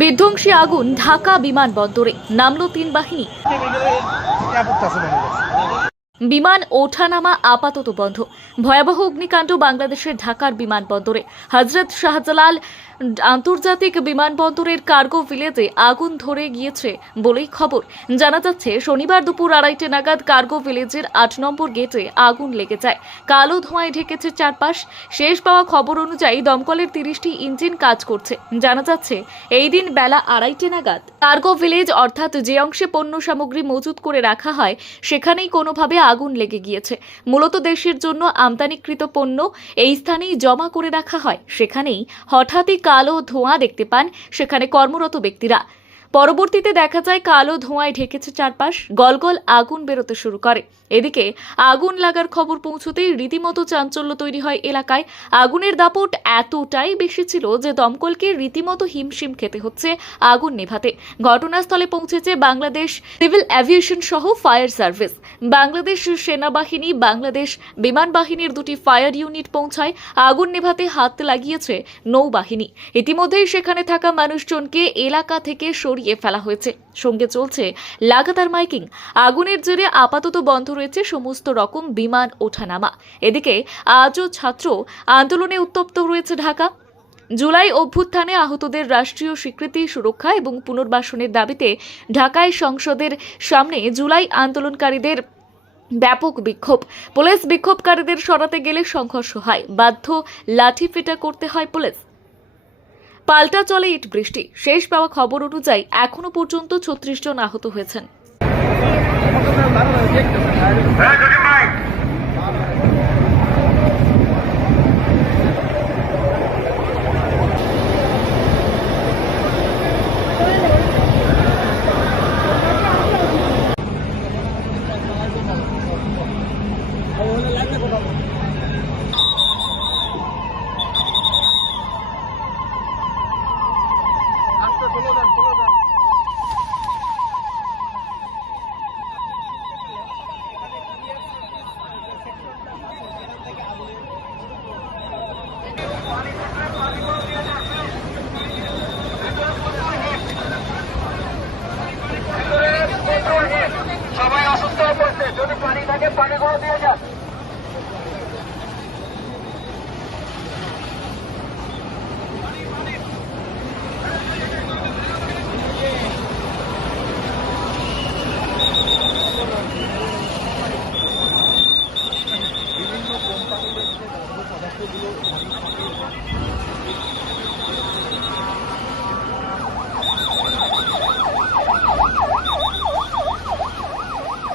বিধ্বংসী আগুন ঢাকা বিমানবন্দরে নামলো তিন বাহিনী। বিমান ওঠানামা আপাতত বন্ধ। ভয়াবহ অগ্নিকাণ্ড বাংলাদেশের ঢাকার বিমানবন্দরে। হজরত শাহজালাল আন্তর্জাতিক বিমানবন্দরের কার্গো ভিলেজে আগুন ধরে গিয়েছে বলেই খবর। জানা যাচ্ছে, শনিবার দুপুর আড়াইটে নাগাদ কার্গো ভিলেজের আট নম্বর গেটে আগুন লেগে যায়। কালো ধোঁয়ায় ঢেকেছে চারপাশ। শেষ পাওয়া খবর অনুযায়ী দমকলের তিরিশটি ইঞ্জিন কাজ করছে। জানা যাচ্ছে, এই দিন বেলা আড়াইটে নাগাদ কার্গো ভিলেজ অর্থাৎ যে অংশে পণ্য সামগ্রী মজুত করে রাখা হয়, সেখানেই কোনোভাবে আগুন লেগে গিয়েছে। মূলত দেশের জন্য আমদানিকৃত পণ্য এই স্থানেই জমা করে রাখা হয়। সেখানেই হঠাৎই কালো ধোঁয়া দেখতে পান সেখানে কর্মরত ব্যক্তিরা। পরবর্তীতে দেখা যায় কালো ধোঁয়ায় ঢেকেছে চারপাশ, গলগল আগুন বেরোতে শুরু করে। এদিকে আগুন লাগার খবর পৌঁছতেই রীতিমতো চাঞ্চল্য তৈরি হয় এলাকায়। আগুনের দাপট এতটাই বেশি ছিল যে দমকলকে রীতিমতো হিমশিম খেতে হচ্ছে আগুন নেভাতে। ঘটনাস্থলে পৌঁছেছে বাংলাদেশ সিভিল অ্যাভিয়েশন সহ ফায়ার সার্ভিস। বাংলাদেশ সেনাবাহিনী, বাংলাদেশ বিমান বাহিনীর দুটি ফায়ার ইউনিট পৌঁছায়। আগুন নেভাতে হাত লাগিয়েছে নৌবাহিনী। ইতিমধ্যেই সেখানে থাকা মানুষজনকে এলাকা থেকে সরিয়ে ফেলা হয়েছে। সঙ্গে চলছে লাগাতার মাইকিং। আগুনের জেরে আপাতত বন্ধ রয়েছে সমস্ত রকম বিমান ওঠানামা। এদিকে আজও ছাত্র আন্দোলনে উত্তপ্ত রয়েছে ঢাকা। জুলাই অভ্যুত্থানে আহতদের রাষ্ট্রীয় স্বীকৃতি, সুরক্ষা এবং পুনর্বাসনের দাবিতে ঢাকায় সংসদের সামনে জুলাই আন্দোলনকারীদের ব্যাপক বিক্ষোভ। পুলিশ বিক্ষোভকারীদের সরাতে গেলে সংঘর্ষ হয়। বাধ্য লাঠিপেটা করতে হয় পুলিশ। পাল্টা চলে ইট বৃষ্টি শেষ পাওয়া খবর অনুযায়ী এখনও পর্যন্ত ছত্রিশ জন আহত হয়েছেন হ্যাঁ, Thank you. সবাই অসুস্থ হয়ে পড়ছে। যদি পানি থাকে পানি করে দিয়ে যায়